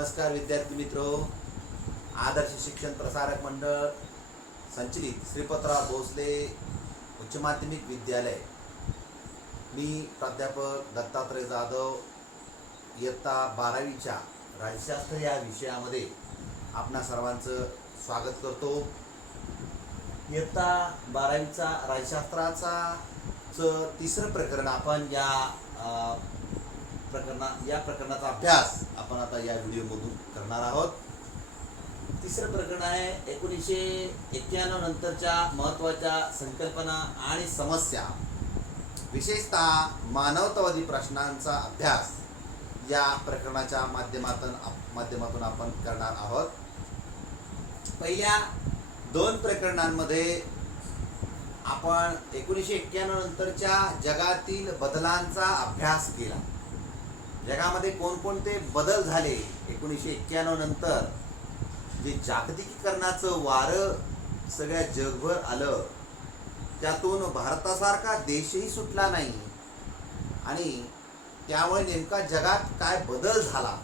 नमस्कार विद्यार्थी मित्रो, आदर्श शिक्षण प्रसारक मंडळ संचलित श्रीपतराव भोसले उच्च माध्यमिक विद्यालय, मी प्राध्यापक दत्तात्रय जाधव इयत्ता 12वीच्या राज्यशास्त्र या विषयामध्ये आपणा सर्वांचं स्वागत करतो। इयत्ता 12वीचा राज्यशास्त्राचा तिसरं प्रकरण आपण या प्रकरणाचा अभ्यास आपण आता या व्हिडिओमधून करणार आहोत। तिसरं प्रकरण आहे 1991 नंतरच्या महत्त्वाच्या संकल्पना आणि समस्या, विशेषतः मानवतावादी प्रश्नांचा अभ्यास या प्रकरणाच्या माध्यमातून आपण करणार आहोत। पहिल्या दोन प्रकरणांमध्ये आपण 1991 नंतरच्या जगातील बदलांचा अभ्यास केला। जगामध्ये कोणकोणते बदल झाले 1991 नंतर, जे जागतिकीकरणाचं वारं सगळ्या जगभर आलं, त्यातून भारतासारखा देशही सुटला नाही आणि त्यामुळे नेमका जगात काय बदल झाला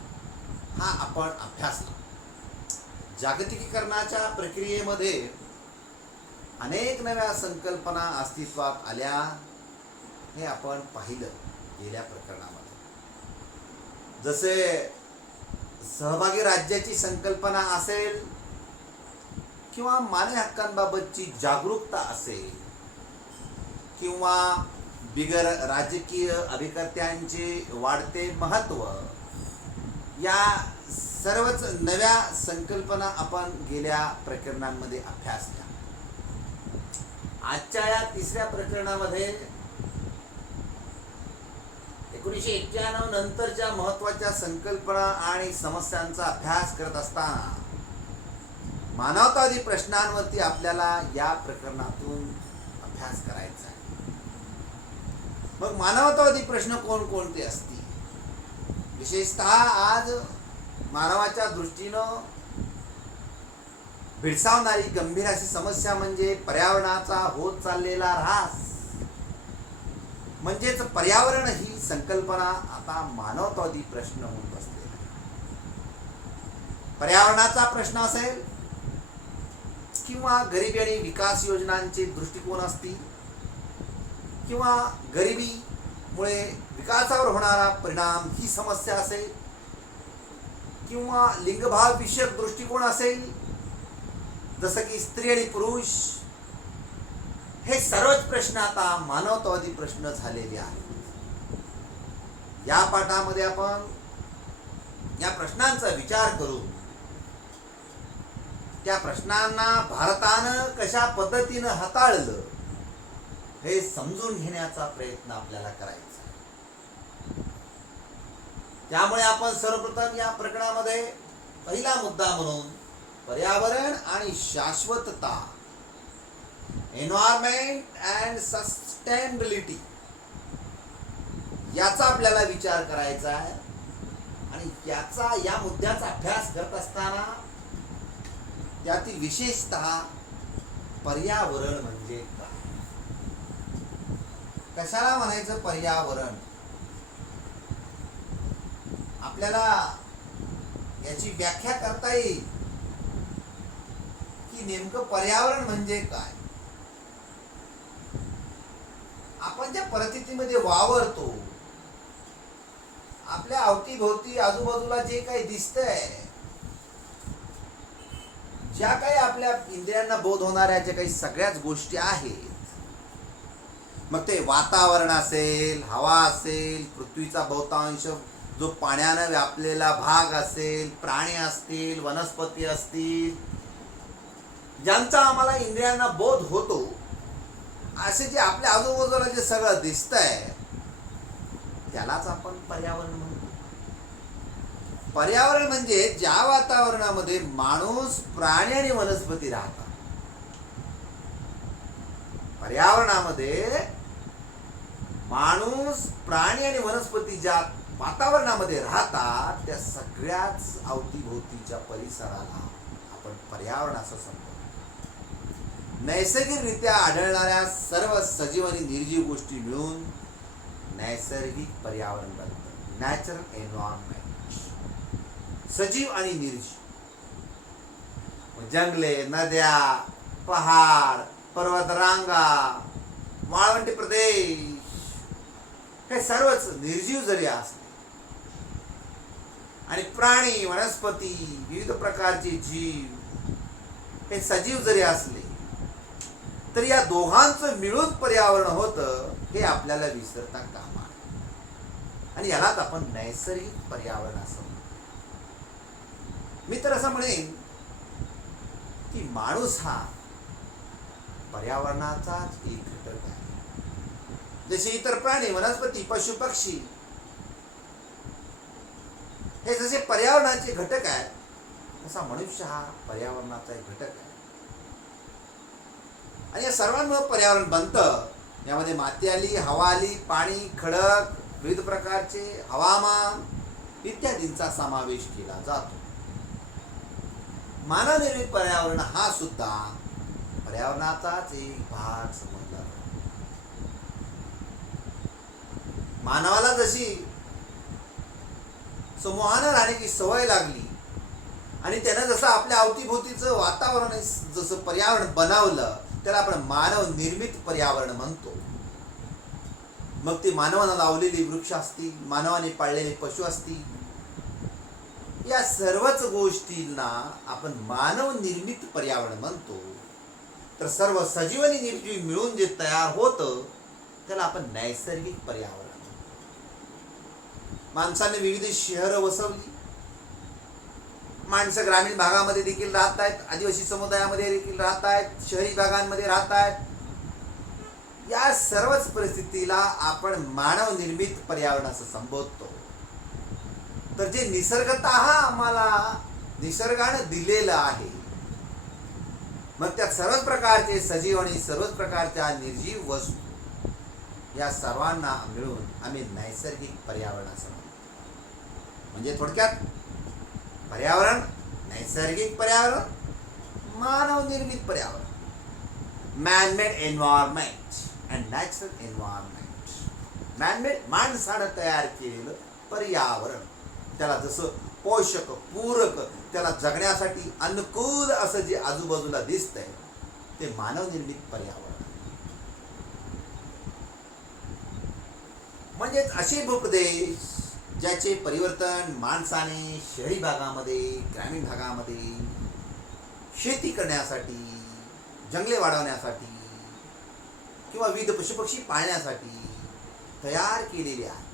हा आपण अभ्यासला। जागतिकीकरणाच्या प्रक्रियेमध्ये अनेक नव्या संकल्पना अस्तित्वात आल्या, हे आपण पाहिलं गेल्या प्रकरणामध्ये। जसे सहभागी राज्याची संकल्पना असेल किंवा मानवी हक्कांबाबतची जागरूकता असेल किंवा बिगर राजकीय अभिकर्त्यांचे वाढते महत्त्व, या सर्वच नव्या संकल्पना आपण गेल्या प्रकरणांमध्ये अभ्यासल्या। आजच्या या तिसऱ्या प्रकरणामध्ये 1991 नंतरच्या महत्त्वाच्या संकल्पना आणि समस्यांचा अभ्यास करत असताना मानवतावादी प्रश्नांवरती आपल्याला या प्रकरणातून अभ्यास करायचा आहे। मग मानवतावादी प्रश्न कोणकोणते असतील? विशेषतः आज मानवाच्या दृष्टीनं भेडसावणारी गंभीर अशी समस्या म्हणजे पर्यावरणाचा होत चाललेला ऱ्हास। म्हणजेच पर्यावरण ही संकल्पना आता मानवतावादी प्रश्न होऊन बसलेला आहे। पर्यावरणाचा प्रश्न असेल किंवा गरिबी आणि विकास योजनांचे दृष्टिकोन असतील किंवा गरिबीमुळे विकासावर होणारा परिणाम ही समस्या असेल किंवा लिंगभाव विषयक दृष्टिकोन असेल, जसं की स्त्री आणि पुरुष, हे सर्वच प्रश्न आता मानवतावादी प्रश्न झालेले आहेत। या पाठामध्ये आपण या प्रश्नांचा विचार करून त्या प्रश्नांना भारतानं कशा पद्धतीनं हाताळलं हे समजून घेण्याचा प्रयत्न आपल्याला करायचा आहे। त्यामुळे आपण सर्वप्रथम या प्रकरणामध्ये पहिला मुद्दा म्हणून पर्यावरण आणि शाश्वतता, एन्व्हायरमेंट अँड सस्टेनेबिलिटी, याचा आपल्याला विचार करायचा आहे। आणि या मुद्द्याचा अभ्यास करत असताना त्यातील विशेषतः पर्यावरण म्हणजे काय, कशाला म्हणायचं पर्यावरण, आपल्याला याची व्याख्या करता येईल की नेमकं पर्यावरण म्हणजे काय। आपण ज्या परिस्थितीमध्ये वावरतो, आपल्या अवतीभोवती आजूबाजूला जे काही दिसतंय, ज्या काही आपल्या इंद्रियांना बोध होणाऱ्या ज्या काही सगळ्याच गोष्टी आहेत, मग ते वातावरण असेल, हवा असेल, पृथ्वीचा बहुतांश जो पाण्यानं व्यापलेला भाग असेल, प्राणी असतील, वनस्पती असतील, ज्यांचा आम्हाला इंद्रियांना बोध होतो, असे जे आपल्या आजूबाजूला जे सगळं दिसतंय त्यालाच आपण पर्यावरण म्हणतो। पर्यावरण म्हणजे ज्या वातावरणामध्ये माणूस, प्राणी आणि वनस्पती राहतात, पर्यावरणामध्ये माणूस, प्राणी आणि वनस्पती ज्या वातावरणामध्ये राहतात, त्या सगळ्याच अवतीभोवतीच्या परिसराला आपण पर्यावरण असं समजतो। नैसर्गिकरित्या आढळणाऱ्या सर्व सजीव आणि निर्जीव गोष्टी मिळून नैसर्गिक पर्यावरण बनतं, नॅचरल एन्व्हायरमेंट। सजीव आणि निर्जीव. जंगले, नद्या, पहाड, पर्वतरांगा, वाळवंटी प्रदेश हे सर्वच निर्जीव जरी असले आणि प्राणी, वनस्पती, विविध प्रकारचे जीव हे सजीव जरी असले तरी या दोघांचं मिळून पर्यावरण होतं हे आपल्याला विसरता कामा नये. आणि यालाच आपण नैसर्गिक पर्यावरण असं म्हणतो. मी तर असं म्हणेन की माणूस हा पर्यावरणाचाच एक घटक आहे. जसे इतर प्राणी, वनस्पती, पशु पक्षी हे जसे पर्यावरणाचे घटक आहेत तसा मनुष्य हा पर्यावरणाचा एक घटक आहे. आणि या सर्वांमुळे पर्यावरण बनतं. यामध्ये माती आली, हवा आली, पाणी, खडक, विविध प्रकारचे हवामान इत्यादींचा समावेश केला जातो. मानवनिर्मित पर्यावरण हा सुद्धा पर्यावरणाचाच एक भाग समजला जातो. मानवाला जशी समूहानं राहण्याची सवय लागली आणि त्यानं जसं आपल्या अवतीभोवतीचं वातावरण जसं पर्यावरण बनवलं त्याला आपण मानव निर्मित पर्यावरण म्हणतो. मग ते मानवानं लावलेली वृक्ष असतील, मानवाने पाळलेले पशु असतील, या सर्वच गोष्टींना आपण मानव निर्मित पर्यावरण म्हणतो. तर सर्व सजीव आणि निर्जीव मिळून जे तयार होतं त्याला आपण नैसर्गिक पर्यावरण म्हणतो. माणसाने विविध शहरं वसवली, माणसं ग्रामीण भागामध्ये देखील राहत आहेत, आदिवासी समुदायामध्ये देखील राहत आहेत, शहरी भागांमध्ये राहत आहेत. या सर्वच परिस्थितीला आपण मानव निर्मित पर्यावरण असं संबोधतो. तर जे निसर्गतः आम्हाला निसर्गानं दिलेलं आहे, मग त्या सर्वच प्रकारचे सजीव आणि सर्वच प्रकारच्या निर्जीव वस्तू या सर्वांना मिळून आम्ही नैसर्गिक पर्यावरण असं म्हणतो. म्हणजे थोडक्यात पर्यावरण, नैसर्गिक पर्यावरण, मानव निर्मित पर्यावरण, man-made environment and natural environment. Man-made माणसानं तयार केलेलं पर्यावरण, त्याला जसं पोषक, पूरक, त्याला जगण्यासाठी अनुकूल असं जे आजूबाजूला दिसतंय ते मानव निर्मित पर्यावरण. म्हणजेच असे भूप्रदेश ज्याचे परिवर्तन माणसाने शहरी भागामध्ये, ग्रामीण भागामध्ये शेती करण्यासाठी, जंगले वाढवण्यासाठी किंवा विविध पशुपक्षी पाळण्यासाठी तयार केलेले आहे.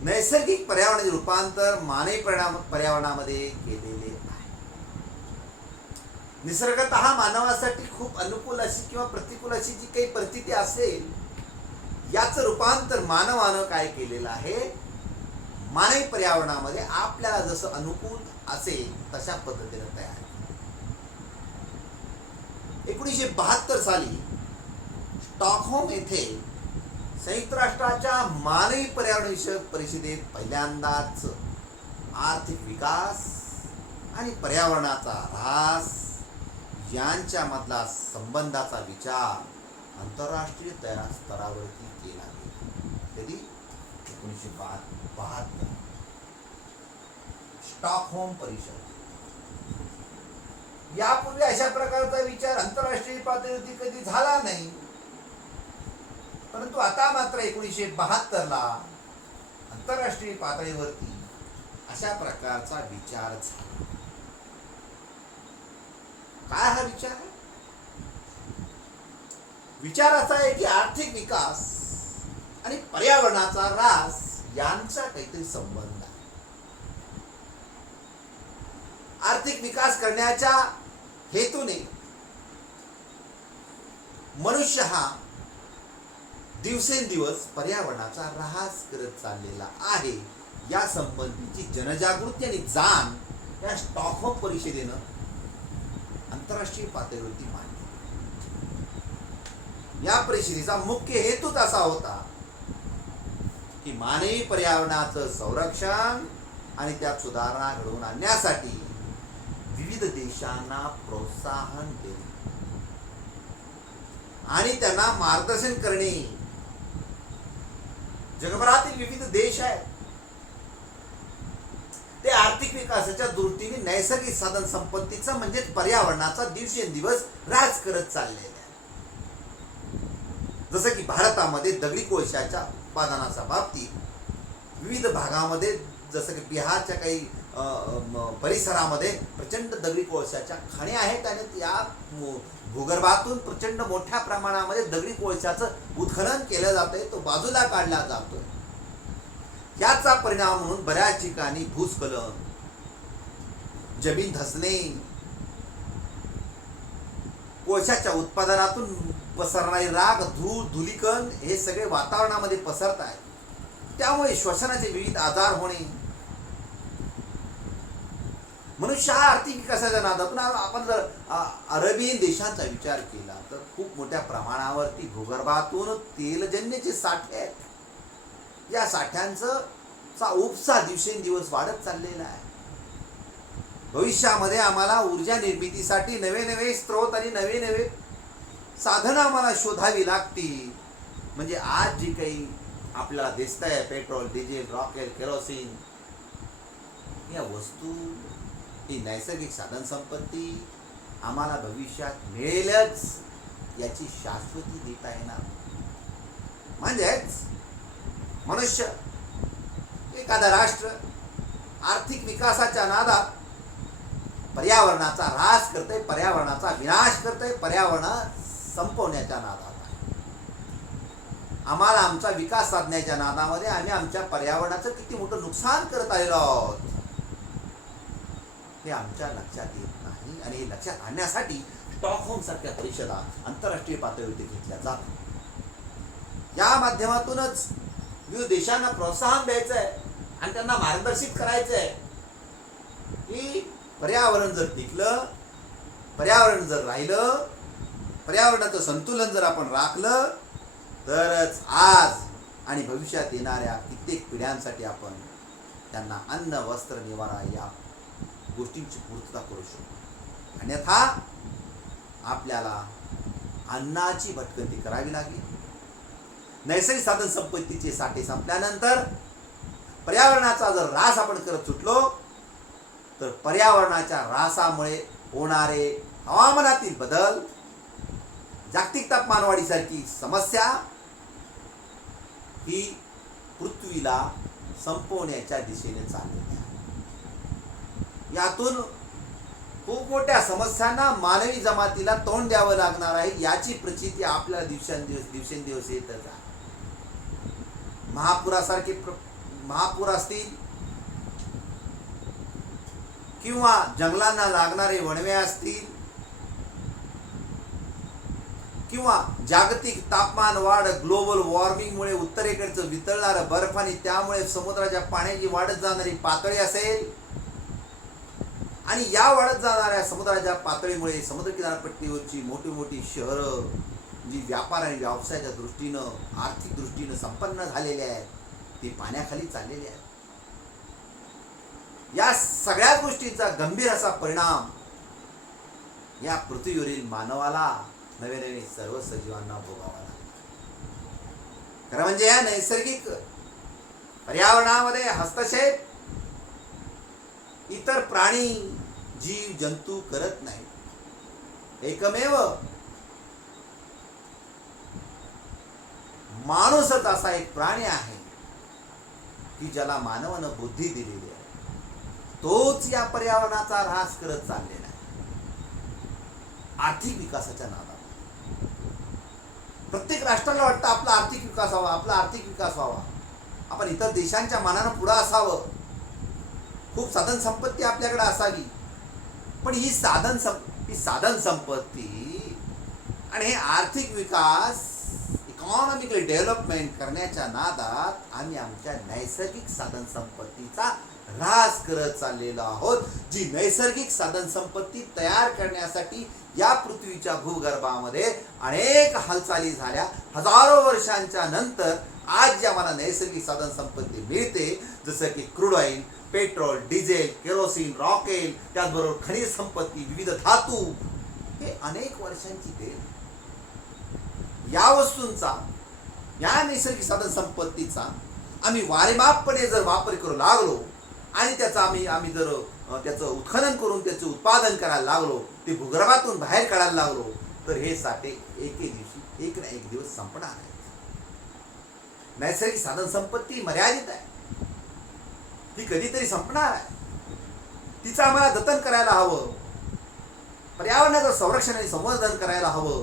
नैसर्गिक पर्यावरणाचे रूपांतर मानवी पर्यावरणामध्ये केलेले आहे. निसर्गतः मानवासाठी खूप अनुकूल अशी किंवा प्रतिकूल अशी जी काही परिस्थिती असेल याचं रूपांतर मानवानं काय केलेलं आहे, मानवी पर्यावरणामध्ये आपल्याला जसं अनुकूल असेल तशा पद्धतीने तयार. 1972 साली स्टॉकहोम येथे संयुक्त राष्ट्राच्या मानवी पर्यावरण विषयक परिषदेत पहिल्यांदाच आर्थिक विकास आणि पर्यावरणाचा ऱ्हास यांच्यामधला संबंधाचा विचार आंतरराष्ट्रीय स्तरावरती केला गेला. कधी? 1972 स्टॉकहोम परिषद. यापूर्वी अशा प्रकारचा विचार आंतरराष्ट्रीय पातळीवरती कधी झाला नाही, परंतु आता मात्र 1972 आंतरराष्ट्रीय पातळीवरती अशा प्रकारचा विचार झाला. काय हा विचार आहे? विचार असा आहे की आर्थिक विकास आणि पर्यावरणाचा ऱ्हास यांचा काहीतरी संबंध आहे. आर्थिक विकास करण्याच्या हेतूने मनुष्य हा दिवसेंदिवस पर्यावरणाचा ऱ्हास करत चाललेला आहे. या संबंधीची जनजागृती आणि जाण या स्टॉकहोम परिषदेनं आंतरराष्ट्रीय पातळीवरती मांडली. या परिषदेचा मुख्य हेतूच असा होता की मानवी पर्यावरणाचं संरक्षण आणि त्यात सुधारणा घडवून आणण्यासाठी विविध देशांना प्रोत्साहन देणे आणि त्यांना मार्गदर्शन करणे. जगभरातील विविध देश आहेत ते आर्थिक आर्थिक विकासाच्या दृष्टीने नैसर्गिक साधन संपत्तीचा म्हणजेच पर्यावरणाचा दिवसेंदिवस ऱ्हास करत चाललेला आहे. जसं की भारतामध्ये दगडी कोळशाच्या उत्पादनाच्या बाबतीत विविध भागामध्ये, जसं की बिहारच्या काही परिसरामध्ये प्रचंड दगडी कोळशाच्या खाणी आहेत आणि या भूगर्भातून प्रचंड मोठ्या प्रमाणामध्ये दगडी कोळशाचं उत्खनन केलं जातंय, तो बाजूला काढला जातोय. याचा परिणाम म्हणून बऱ्याच ठिकाणी भूस्खलन, जमीन धसणे, कोळशाच्या उत्पादनातून पसरणारी राख, धूळ, धुलीकण हे सगळे वातावरणामध्ये पसरत आहे. त्यामुळे श्वसनाचे विविध आजार होणे. मनुष्य हा आर्थिक विकासाच्या नादातून, आपण जर अरबियन देशांचा विचार केला तर खूप मोठ्या प्रमाणावरती भूगर्भातून तेलजन्यचे साठे आहेत. या साठ्यांचा उपसा दिवसेंदिवस वाढत चाललेला आहे. भविष्यामध्ये आम्हाला ऊर्जा निर्मितीसाठी नवे नवे स्रोत आणि नवे नवे साधनं आम्हाला शोधावी लागतील. म्हणजे आज जी काही आपल्याला दिसत आहे, पेट्रोल, डिझेल, रॉकेल, केरोसिन, या वस्तू, ही नैसर्गिक साधन संपत्ती आम्हाला भविष्यात मिळेलच, याची शाश्वती देता येणार. म्हणजेच मनुष्य, एखादा राष्ट्र आर्थिक विकासाच्या नादात पर्यावरणाचा ऱ्हास करते, पर्यावरणाचा विनाश करते, पर्यावरण संपवण्याच्या नादात आहे. आम्हाला आमचा विकास साधण्याच्या नादामध्ये आम्ही आमच्या पर्यावरणाचं किती मोठं नुकसान करत आलेलो आहोत हे आमच्या लक्षात येत नाही. आणि हे लक्षात आणण्यासाठी स्टॉकहोम सारख्या परिषदा आंतरराष्ट्रीय पातळीवरती घेतल्या जातात. या माध्यमातूनच विविध देशांना प्रोत्साहन द्यायचं आहे आणि त्यांना मार्गदर्शित करायचं आहे की पर्यावरण जर टिकलं, पर्यावरण जर राहिलं, पर्यावरणाचं संतुलन जर आपण राखलं तरच आज आणि भविष्यात येणाऱ्या कित्येक पिढ्यांसाठी आपण त्यांना अन्न, वस्त्र, निवारा या गोष्टींची पूर्तता करू शकतो. अन्यथा आपल्याला अन्नाची भटकंती करावी लागेल. नैसर्गिक साधन संपत्तीचे साठे संपल्यानंतर पर्यावरणाचा जर ऱ्हास आपण करत सुटलो तर पर्यावरणाच्या ऱ्हासामुळे होणारे हवामानातील बदल, जागतिक तापमानवाढीसारखी समस्या ही पृथ्वीला संपवण्याच्या दिशेने चाललेली आहे. यातून खूप मोठ्या समस्यांना मानवी जमातीला तोंड द्यावं लागणार आहे, याची प्रचिती आपल्याला दिवसेंदिवस येतच आहे. महापुरासारखे महापूर असतील किंवा जंगलांना लागणारे वणवे असतील किंवा जागतिक तापमान वाढ, ग्लोबल वॉर्मिंगमुळे उत्तरेकडचं वितळणारं बर्फ आणि त्यामुळे समुद्राच्या पाण्याची वाढत जाणारी पातळी असेल आणि या वाढत जाणाऱ्या समुद्राच्या पातळीमुळे समुद्र किनारपट्टीवरची मोठी मोठी शहरं जी व्यापार आणि व्यवसायाच्या दृष्टीनं, आर्थिक दृष्टीनं संपन्न झालेले आहेत, ते पाण्याखाली चाललेले आहेत. या सगळ्या गोष्टींचा गंभीर असा परिणाम या पृथ्वीवरील मानवाला, नवे नवे सर्व सजीवांना भोगावा लागला. खरं म्हणजे या नैसर्गिक पर्यावरणामध्ये हस्तक्षेप इतर प्राणी, जीव, जंतू करत नाही. एकमेव माणूसच असा एक प्राणी आहे की ज्याला मानवानं बुद्धी दिलेली आहे. तोच या पर्यावरणाचा ऱ्हास करत चाललेला आहे आर्थिक विकासाच्या नादात. प्रत्येक राष्ट्राला वाटतं आपला आर्थिक विकास व्हावा, आपला आर्थिक विकास व्हावा, आपण इतर देशांच्या मानानं पुढं असावं, खूप साधन संपत्ती आपल्याकडे असावी. पण ही साधन संपत्ती आणि हे आर्थिक विकास, इकॉनॉमिकल डेव्हलपमेंट करण्याच्या नादात आम्ही आमच्या नैसर्गिक साधन संपत्तीचा ऱ्हास करत चाललेलो आहोत. जी नैसर्गिक साधन संपत्ती तयार करण्यासाठी या पृथ्वीच्या भूगर्भामध्ये अनेक हालचाली झाल्या. हजारो वर्षांच्या नंतर आज जी आम्हाला नैसर्गिक साधन संपत्ती मिळते, जसं की crude oil, petrol, diesel, kerosene, रॉकेल, त्याचबरोबर खनिज संपत्ती, विविध धातू, हे अनेक वर्षांची देण. या वस्तूंचा, या नैसर्गिक साधन संपत्तीचा आम्ही वारेमापपणे जर वापर करू लागलो आणि त्याचं आम्ही जर त्याचं उत्खनन करून त्याचं उत्पादन करायला लागलो, ते भूगर्भातून बाहेर काढायला लागलो, तर हे साठे एक ना एक दिवस संपणार आहे. नैसर्गिक साधन संपत्ती मर्यादित आहे, ती कधीतरी संपणार आहे. तिचं आम्हाला जतन करायला हवं, पर्यावरणाचं संरक्षण आणि संवर्धन करायला हवं.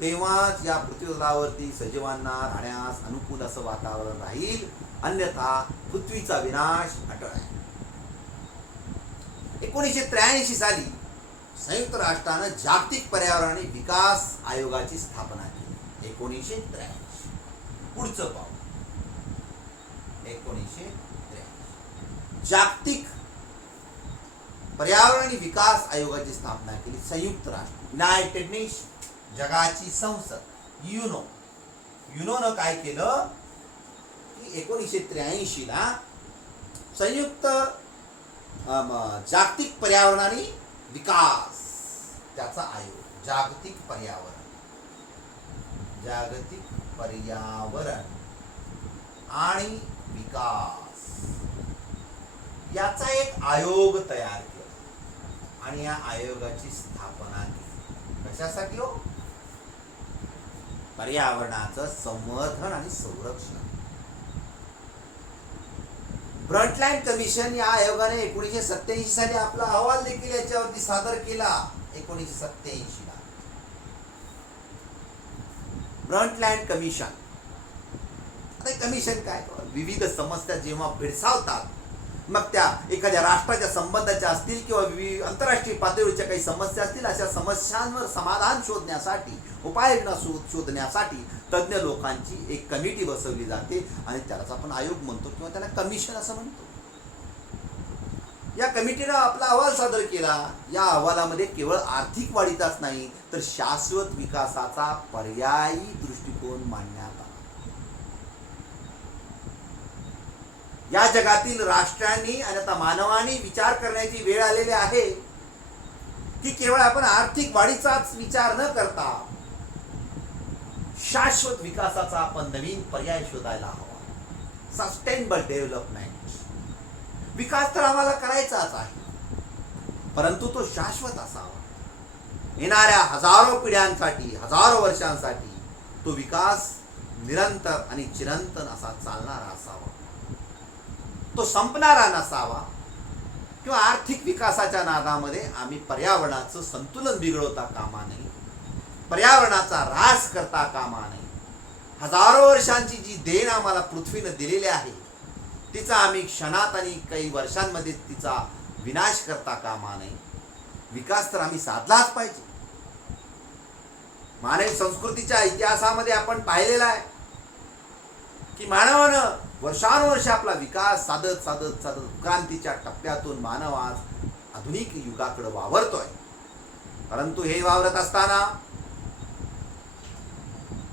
तेव्हाच या पृथ्वीतलावरती सजीवांना राहण्यास अनुकूल असं वातावरण राहील, अन्यथा पृथ्वीचा विनाश अटळ आहे. 1983 साली संयुक्त राष्ट्रानं जागतिक पर्यावरण आणि विकास आयोगाची स्थापना केली. 1983 पुढचं पाव 1983 जागतिक पर्यावरण आणि विकास आयोगाची स्थापना केली. संयुक्त राष्ट्र, युनायटेड नेशन, जगाची संसद, युनोनं काय केलं की 1983 ला संयुक्त जागतिक पर्यावरण आणि विकास त्याचा आयोग, जागतिक पर्यावरण आणि विकास याचा एक आयोग तयार केला आणि या आयोगाची स्थापना केली. कशासाठी हो? पर्यावरणाचं संवर्धन आणि संरक्षण. ब्रंटलँड कमिशन या आयोगाने 1987 साली आपला अहवाल देखील याच्यावरती सादर केला. 1987 ला ब्रंटलँड कमिशन. आता कमिशन काय, विविध समस्या जेव्हा भेडसावतात, मग त्या एखाद्या राष्ट्राच्या संबंधाच्या असतील किंवा आंतरराष्ट्रीय पातळीवरच्या काही समस्या असतील, अशा समस्यांवर समाधान शोधण्यासाठी, उपाययोजना शोधण्यासाठी तज्ज्ञ लोकांची एक कमिटी बसवली जाते आणि त्यालाच आपण आयोग म्हणतो किंवा त्याला कमिशन असं म्हणतो. या कमिटीनं आपला अहवाल सादर केला. या अहवालामध्ये केवळ आर्थिक वाढीचाच नाही तर शाश्वत विकासाचा पर्यायी दृष्टिकोन मांडण्यात आला. या जगातील राष्ट्रांनी आणि आता मानवाने विचार करण्याची वेळ आलेली आहे की केवळ आपण आर्थिक वाढीचाच विचार न करता शाश्वत विकासाचा आपण नवीन पर्याय शोधायला हवा. Sustainable development. विकास तर आम्हाला करायचाच आहे, परंतु तो शाश्वत असावा. येणाऱ्या हजारो पिढ्यांसाठी, हजारो वर्षांसाठी तो विकास निरंतर आणि चिरंतन असा चालणारा असावा. तो संपणारा नसावा किंवा आर्थिक विकासाच्या नादामध्ये आम्ही पर्यावरणाचं संतुलन बिघडवता कामा नये, पर्यावरणाचा ऱ्हास करता कामा नये. हजारो वर्षांची जी देण आम्हाला पृथ्वीनं दिलेली आहे, तिचा आम्ही क्षणात आणि काही वर्षांमध्ये तिचा विनाश करता कामा नये. विकास तर आम्ही साधलाच पाहिजे. मानवी संस्कृतीच्या इतिहासामध्ये आपण पाहिलेलं आहे की मानवानं वर्षानुवर्ष आपला विकास साधत साधत साधत क्रांतीच्या टप्प्यातून मानव आज आधुनिक युगाकडे वावरतोय. परंतु हे वावरत असताना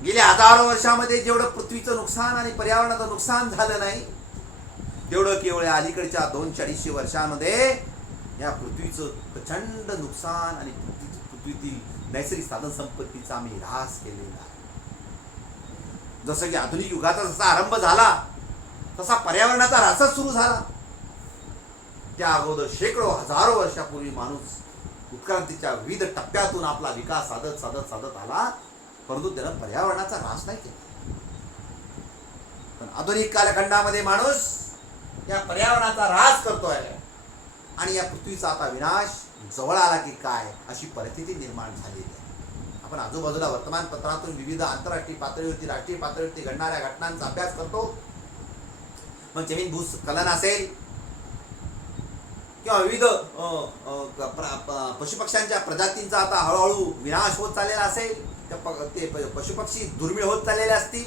गेल्या हजारो वर्षामध्ये जेवढं पृथ्वीचं नुकसान आणि पर्यावरणाचं नुकसान झालं नाही, तेवढं केवळ अलीकडच्या 200-250 वर्षांमध्ये या पृथ्वीचं प्रचंड नुकसान आणि पृथ्वीतील नैसर्गिक साधन संपत्तीचा आम्ही ऱ्हास केलेला आहे. जसं की आधुनिक युगाचा जसा आरंभ झाला तसा पर्यावरणाचा ऱ्हासच सुरू झाला. त्या अगोदर शेकडो हजारो वर्षापूर्वी माणूस उत्क्रांतीच्या विविध टप्प्यातून आपला विकास साधत साधत साधत आला, परंतु त्यानं पर्यावरणाचा ऱ्हास नाही केला. पण आधुनिक कालखंडामध्ये माणूस या पर्यावरणाचा ऱ्हास करतोय आणि या पृथ्वीचा आता विनाश जवळ आला की काय अशी परिस्थिती निर्माण झालेली आहे. आपण आजूबाजूला वर्तमानपत्रातून विविध आंतरराष्ट्रीय पातळीवरती, राष्ट्रीय पातळीवरती घडणाऱ्या घटनांचा अभ्यास करतो. मग जमीन भूस्खलन असेल किंवा विविध पशुपक्ष्यांच्या प्रजातींचा आता हळूहळू विनाश होत चाललेला असेल, ते पशुपक्षी दुर्मिळ होत चाललेले असतील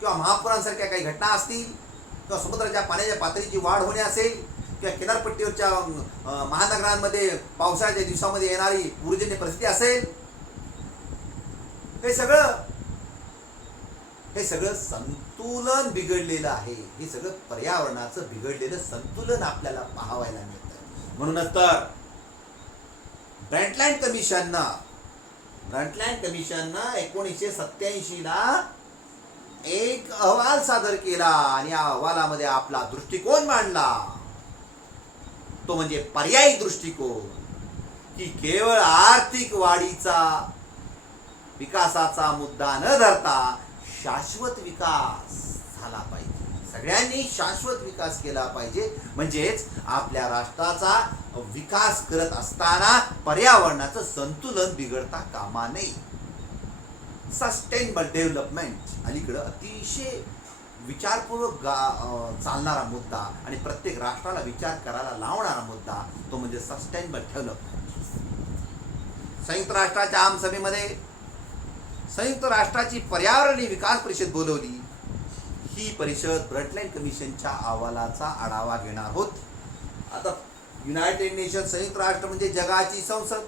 किंवा महापुरांसारख्या काही घटना असतील किंवा समुद्राच्या पाण्याच्या पातळीची वाढ होणे असेल किंवा किनारपट्टीवरच्या महानगरांमध्ये पावसाळ्याच्या दिवसामध्ये येणारी पूरजन्य परिस्थिती असेल, हे सगळं संतुलन बिघडलेलं आहे. हे सगळं पर्यावरणाचं बिघडलेलं संतुलन आपल्याला पाहायला मिळतं. म्हणूनच तर ब्रंटलँड कमिशननं 1987 ला एक अहवाल सादर केला आणि या अहवालामध्ये आपला दृष्टिकोन मांडला तो म्हणजे पर्यायी दृष्टिकोन, की केवळ आर्थिक वाढीचा विकासाचा मुद्दा न धरता शाश्वत विकास झाला पाहिजे. सगळ्यांनी शाश्वत विकास केला पाहिजे. म्हणजेच आपल्या राष्ट्राचा विकास करत असताना पर्यावरणाचं संतुलन बिघडता कामा नये. सस्टेनेबल डेव्हलपमेंट अलीकडं अतिशय विचारपूर्वक चालणारा मुद्दा आणि प्रत्येक राष्ट्राला विचार करायला लावणारा मुद्दा तो म्हणजे सस्टेनेबल डेव्हलपमेंट. संयुक्त राष्ट्राच्या आमसभेमध्ये संयुक्त राष्ट्राची पर्यावरणीय विकास परिषद बोलवली. ही परिषद ब्रंटलाइन कमिशनच्या अहवालाचा आढावा घेणार आहोत. आता युनायटेड नेशन संयुक्त राष्ट्र म्हणजे जगाची संसद,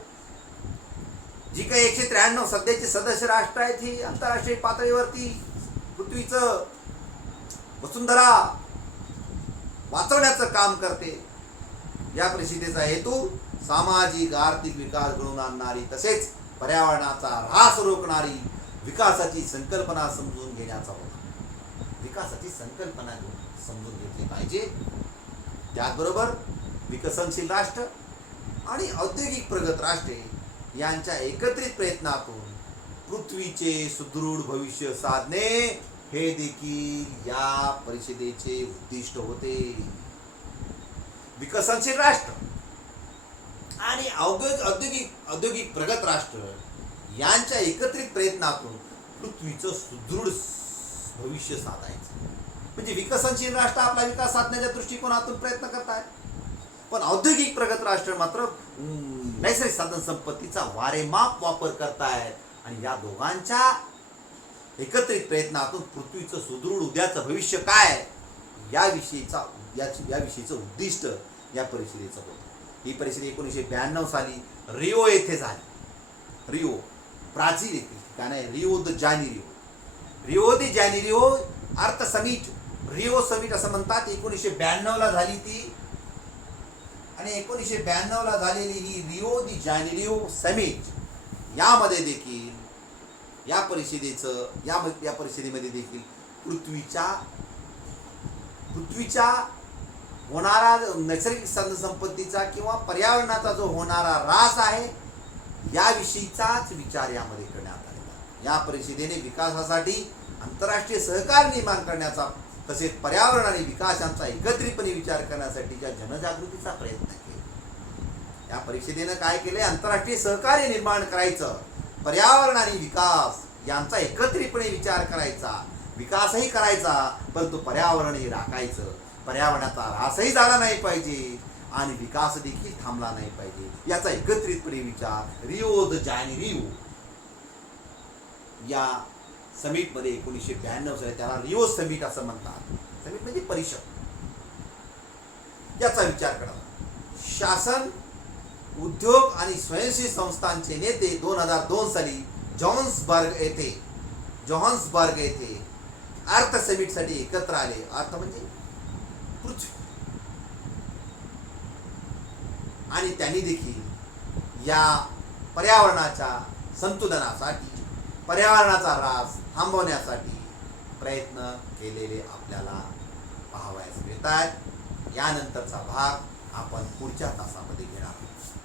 जी काही 193 सध्याचे सदस्य राष्ट्र आहेत, ही आंतरराष्ट्रीय पातळीवरती पृथ्वीचं वसुंधरा वाचवण्याचं काम करते. या परिषदेचा हेतू सामाजिक आर्थिक विकास घडवून आणणारी तसेच पर्यावरणाचा ऱ्हास रोखणारी विकासाची संकल्पना समजून घेण्याचा होता. विकासाची संकल्पना समजून घेतली पाहिजे. त्याचबरोबर विकसनशील राष्ट्र आणि औद्योगिक प्रगत राष्ट्रे यांच्या एकत्रित प्रयत्नातून पृथ्वीचे सुदृढ भविष्य साधणे हे देखील या परिषदेचे उद्दिष्ट होते. विकसनशील राष्ट्र आणि औद्योगिक प्रगत राष्ट्र यांच्या एकत्रित प्रयत्नातून पृथ्वीचं सुदृढ भविष्य साधायचं. म्हणजे विकसनशील राष्ट्र आपला विकास साधण्याच्या दृष्टिकोनातून प्रयत्न करतात, पण औद्योगिक प्रगत राष्ट्र मात्र नैसर्गिक साधन संपत्तीचा वारेमाप वापर करतायत आणि या दोघांच्या एकत्रित प्रयत्नातून पृथ्वीचं सुदृढ उद्याचं भविष्य काय याविषयीचं उद्दिष्ट या परिषदेचं होतं. ही परिषद 1992 साली रिओ येथे झाली. रिओ ब्राझील येथील ठिकाण आहे. रिओ दे जानेरिओ अर्थ समिट, रिओ समिट असं म्हणतात. 1992 ला झाली ती आणि 1992 ला झालेली ही रिओ दि जानेरिओ समिट यामध्ये देखील या परिषदेमध्ये देखील पृथ्वीच्या होणारा नैसर्गिक संपत्तीचा किंवा पर्यावरणाचा जो होणारा ऱ्हास आहे याविषयीचाच विचार यामध्ये करण्यात आलेला. या परिषदेने विकासासाठी आंतरराष्ट्रीय सहकार निर्माण करण्याचा तसेच पर्यावरण आणि विकास यांचा एकत्रितपणे विचार करण्यासाठीच्या जनजागृतीचा प्रयत्न केला. या परिषदेनं काय केले? आंतरराष्ट्रीय सहकार्य निर्माण करायचं, पर्यावरण आणि विकास यांचा एकत्रितपणे विचार करायचा, विकासही करायचा, परंतु पर्यावरणही राखायचं. पर्यावरणाचा ऱ्हासही झाला नाही पाहिजे आणि विकास देखील थांबला नाही पाहिजे याचा एकत्रितपणे विचार रिओ द जानेरिओ या समिटमध्ये 1992 साली, त्याला रिओ समिट असं म्हणतात. समिट म्हणजे परिषद. याचा विचार करा. शासन, उद्योग आणि स्वयंसेवी संस्थांचे नेते 2002 साली जोहान्सबर्ग येथे अर्थ समिटसाठी एकत्र आले. अर्थ म्हणजे पृथ्वी. आणि त्यांनी देखील या पर्यावरणाच्या संतुलनासाठी, पर्यावरणाचा ऱ्हास थांबवण्यासाठी प्रयत्न केलेले आपल्याला पाहावयास मिळतात. यानंतरचा भाग आपण पुढच्या तासामध्ये घेणार आहोत.